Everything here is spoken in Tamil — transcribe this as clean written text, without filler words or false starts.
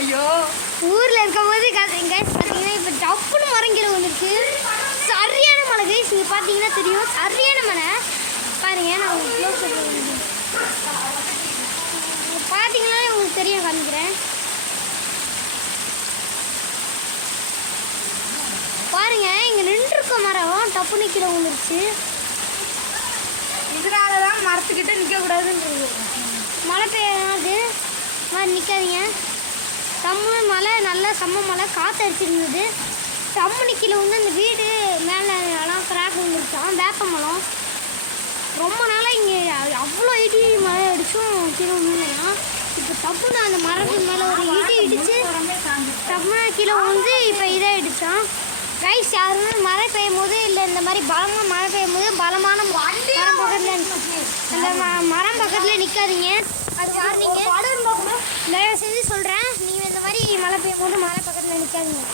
ஐயோ ஊரில் இருக்கும்போது கைஸ் பார்த்தீங்கன்னா இப்போ டப்புன்னு மரம் கீழே வந்துருக்கு. சரியான மழை கைஸ், நீங்கள் பார்த்தீங்கன்னா தெரியும் சரியான மழை. பாருங்க நான் உங்களுக்கு க்ளோஸ் பார்த்தீங்கன்னா உங்களுக்கு தெரியும் காமிக்கிறேன். பாருங்க இங்கே நின்றுருக்க மரம் டப்புன்னு கீழே வந்துருச்சு. இதனால தான் மரத்துக்கிட்ட நிற்கக்கூடாதுன்றது. மழை பெய்யாது மாதிரி நிற்காதீங்க. டம்முன்னு மழை நல்லா செம்ம மழை காற்று அடிச்சிருந்தது. டம்முன்னு கீழே வந்து அந்த வீடு மேலே எல்லாம் கிராக் வந்துருச்சான். வேப்ப மரம் ரொம்ப நாளாக இங்கே அவ்வளோ இடி மழை அடிச்சும் கீழே விழுந்தேன்னா இப்போ டப்புன்னு அந்த மரத்துக்கு மேலே ஒரு இடி இடித்து டப்புன்னு கீழே வந்து இப்போ இதாகிடுச்சான். ரைஸ் யாருமே மழை பெய்யும் போது இல்லை இந்த மாதிரி பலமாக மழை பெய்யும் போது பலமான மரம் பக்கத்தில் அந்த மரம் பக்கத்தில் நிற்காதீங்க. அது வார்னிங்க. தயவு செஞ்சு சொல்கிறேன், நீங்கள் இந்த மாதிரி மழை பெய்யும் போது மழை பக்கத்தில் நிற்காதீங்க.